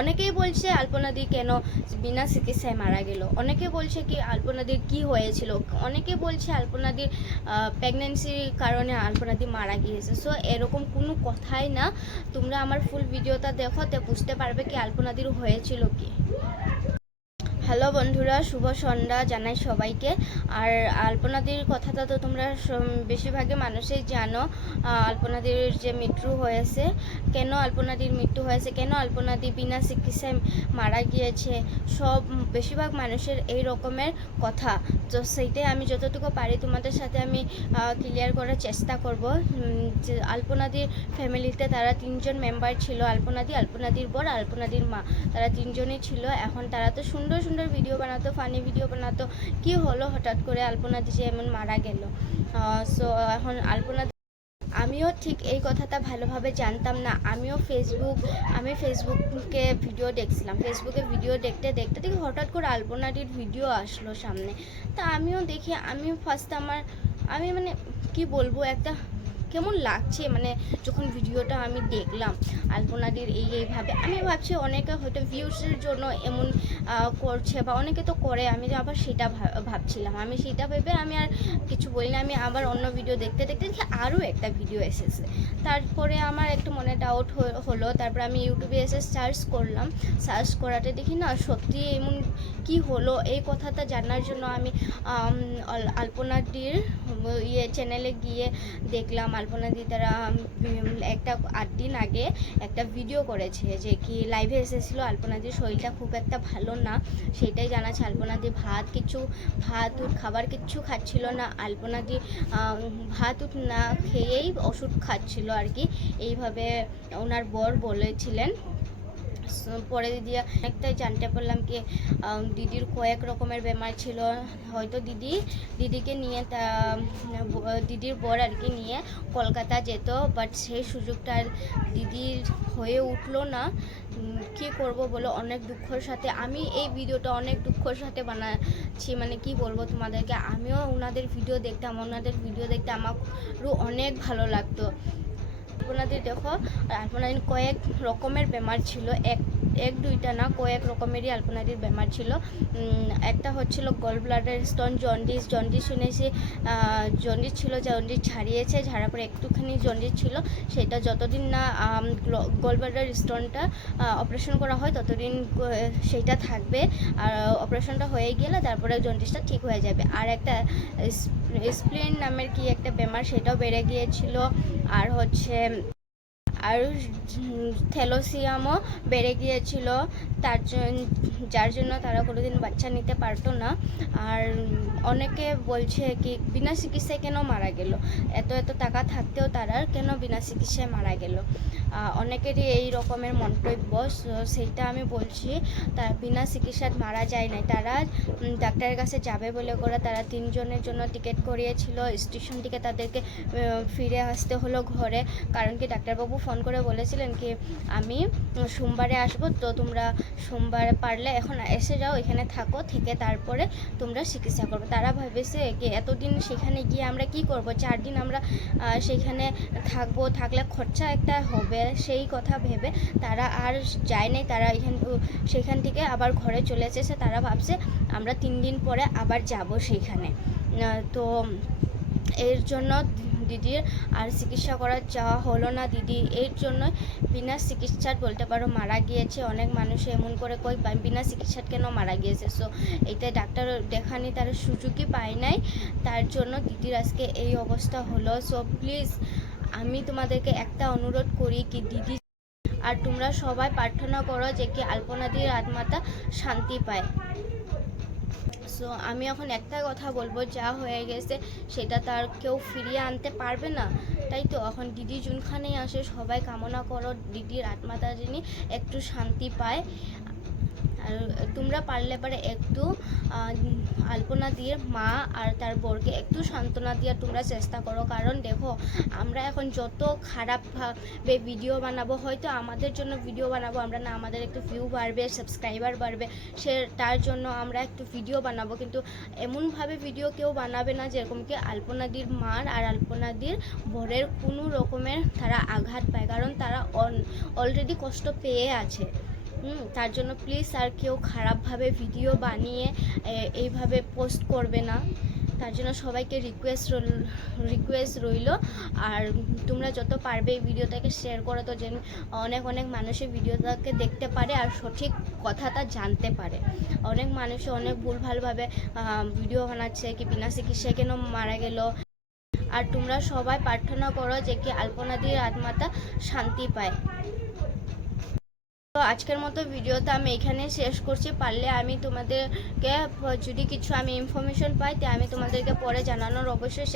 অনেকেই বলছে আলপনাদি কেন বিনা চিকিৎসায় মারা গেল, অনেকে বলছে কি আলপনাদির কি হয়েছিল, অনেকে বলছে আলপনাদির প্রেগনেন্সির কারণে আলপনাদি মারা গিয়েছে। সো এরকম কোনো কথাই না, তোমরা আমার ফুল ভিডিওটা দেখো, তো বুঝতে পারবে কি আলপনাদির হয়েছিল কি। হ্যালো বন্ধুরা, শুভ সন্ধ্যা জানাই সবাইকে। আর আলপনাদির কথাটা তো তোমরা বেশিরভাগই মানুষই জানো, আলপনাদির যে মৃত্যু হয়েছে, কেন আলপনাদির মৃত্যু হয়েছে, কেন আলপনাদি বিনা চিকিৎসায় মারা গিয়েছে, সব বেশিরভাগ মানুষের এই রকমের কথা। তো সেইটাই আমি যতটুকু পারি তোমাদের সাথে আমি ক্লিয়ার করার চেষ্টা করব। যে আলপনাদির ফ্যামিলিতে তারা 3জন মেম্বার ছিল, আলপনাদির বর, আলপনাদির মা, তারা 3জনই ছিল। এখন তারা তো সুন্দর সুন্দর ভিডিও বানাতো, ফানি ভিডিও বানাতো, কি হলো হঠাৎ করে আলপনাদি যে এমন মারা গেল। সো এখন আলপনাদি, আমিও ঠিক এই কথাটা ভালোভাবে জানতাম না। আমি ফেসবুকে ভিডিও দেখছিলাম, ফেসবুকে ভিডিও দেখতে দেখি হঠাৎ করে আলপনাদির ভিডিও আসলো সামনে। তা আমিও দেখি, আমি মানে কি বলবো, একটা কেমন লাগছে মানে যখন ভিডিওটা আমি দেখলাম আলপনাদির এইভাবে। আমি ভাবছি অনেকে হয়তো ভিউসের জন্য এমন করছে, বা অনেকে তো করে, আমি আবার সেটা ভাবছিলাম। আমি সেটা ভেবে আমি আর কিছু বলি না। আমি আবার অন্য ভিডিও দেখতে দেখি আরও একটা ভিডিও এসেছে। তারপরে আমার একটু মনে ডাউট হলো। তারপরে আমি ইউটিউবে এসে সার্চ করাতে দেখি না সত্যি এমন কি হলো, এই কথাটা জানার জন্য আমি আলপনাদির চ্যানেলে গিয়ে দেখলাম। আলপনাদি তারা একটা 8 দিন আগে একটা ভিডিও করেছে, যে কি লাইভে এসেছিলো। আলপনাদির শরীরটা খুব একটা ভালো না, সেটাই জানাচ্ছে। আলপনাদি ভাত খাবার কিচ্ছু খাচ্ছিল না। আলপনাদি ভাত না খেয়েই ওষুধ খাচ্ছিল আর কি, এইভাবে ওনার বর বলেছিলেন। পরে অনেকটাই জানতে পারলাম কি দিদির কয়েক রকমের বেমার ছিল। হয়তো দিদিকে নিয়ে দিদির বর আর কি নিয়ে কলকাতা যেত, বাট সেই সুযোগটা আর দিদির হয়ে উঠলো না। কি করব বলো, অনেক দুঃখের সাথে আমি এই ভিডিওটা অনেক দুঃখের সাথে বানাচ্ছি। মানে কি বলবো তোমাদেরকে, আমিও ওনাদের ভিডিও দেখতে আমারও অনেক ভালো লাগতো। আলপনাদির দেখো, আলপনাদির কয়েক রকমের বেমার ছিল, এক দুইটা না, কয়েক রকমেরই আলপনাদির বেমার ছিল। একটা হচ্ছিল গল ব্লাডার স্টোন, জন্ডিস শুনেছি, জন্ডিস ছিল, জন্ডিস ঝাড়ার পরে একটুখানি জন্ডিস ছিল। সেটা যতদিন না গল ব্লাডার স্টোনটা অপারেশন করা হয় ততদিন সেইটা থাকবে, আর অপারেশনটা হয়ে গেলে তারপরে জন্ডিসটা ঠিক হয়ে যাবে। আর একটা স্প্লিন নামের কি একটা বেমার, সেটাও বেড়ে গিয়েছিল। আর হচ্ছে থ্যালাসেমিয়াও বেড়ে গিয়েছিল, যার জন্য তারা কোনোদিন বাচ্চা নিতে পারতো না। আর অনেকে বলছে কি বিনা চিকিৎসায় কেন মারা গেল, এত টাকা থাকতেও তারা কেন বিনা চিকিৎসায় মারা গেল। অনেকেরই এই রকমের মন্তব্য, সেইটা আমি বলছি। তারা বিনা চিকিৎসায় মারা যায় নাই, তারা ডাক্তারের কাছে যাবে বলে করে তারা 3জনের জন্য টিকিট করিয়েছিল স্টেশন থেকে, তাদেরকে ফিরে আসতে হলো ঘরে। কারণ কি ডাক্তারবাবু ফোন করে বলেছিলেন কি আমি সোমবারে আসবো, তো তোমরা সোমবার পারলে এখন এসে যাও, এখানে থাকো, থেকে তারপরে তোমরা চিকিৎসা করবে। তারা ভেবেছে কি এতদিন সেখানে গিয়ে আমরা কি করব, 4 দিন আমরা সেখানে থাকলে খরচা একটা হবে, সেই কথা ভেবে তারা আর যায় নাই। তারা সেখান থেকে আবার ঘরে চলে এসেছে। তারা ভাবছে আমরা 3 দিন পরে আবার যাব সেইখানে। তো এর জন্য দিদির আর চিকিৎসা করার যাওয়া হলো না। দিদি এর জন্য বিনা চিকিৎসার বলতে পারো মারা গিয়েছে। অনেক মানুষ এমন করে কই বিনা চিকিৎসার কেন মারা গিয়েছে। সো এইটা ডাক্তার দেখানি তার সুযোগই পায় নাই, তার জন্য দিদির আজকে এই অবস্থা হলো। সো প্লিজ আমি তোমাদেরকে একটা অনুরোধ করি কি দিদি, আর তোমরা সবাই প্রার্থনা করো যে কি আলপনাদির আত্মাটা শান্তি পায়। সো আমি এখন একটা কথা বলবো, যা হয়ে গেছে সেটা তার কেউ ফিরিয়ে আনতে পারবে না, তাই তো এখন দিদি যোনখানেই আসে সবাই কামনা করো দিদির আত্মাটা যিনি একটু শান্তি পায়। আর তোমরা পারলে একটু আলপনাদির মা আর তার বরকে একটু সান্ত্বনা দেওয়ার তোমরা চেষ্টা করো। কারণ দেখো আমরা এখন যত খারাপভাবে ভিডিও বানাবো, হয়তো আমাদের জন্য ভিডিও বানাবো আমরা না, আমাদের একটু ভিউ বাড়বে, সাবস্ক্রাইবার বাড়বে, তার জন্য আমরা একটু ভিডিও বানাবো, কিন্তু এমনভাবে ভিডিও কেউ বানাবে না যেরকম কি আলপনাদির মার আর আলপনাদির বরের কোনো রকমের তারা আঘাত পায়। কারণ তারা অলরেডি কষ্ট পেয়ে আছে। তার জন্য প্লিজ আর কেউ খারাপভাবে ভিডিও বানিয়ে এইভাবে পোস্ট করবে না। তার জন্য সবাইকে রিকোয়েস্ট রইল। আর তোমরা যত পারবে এই ভিডিওটাকে শেয়ার করো, তো যেন অনেক অনেক মানুষের ভিডিওটাকে দেখতে পারে আর সঠিক কথাটা জানতে পারে। অনেক মানুষে অনেক ভুলভালভাবে ভিডিও বানাচ্ছে কি বিনা চিকিৎসায় কেন মারা গেল। আর তোমরা সবাই প্রার্থনা করো যে কি আলপনাদির আত্মাটা শান্তি পায়। তো আজকের মতো ভিডিওটা আমি এখানে শেষ করছি। পারলে আমি তোমাদেরকে যদি কিছু আমি ইনফরমেশন পাই তো আমি তোমাদেরকে পরে জানানোর অবশ্যই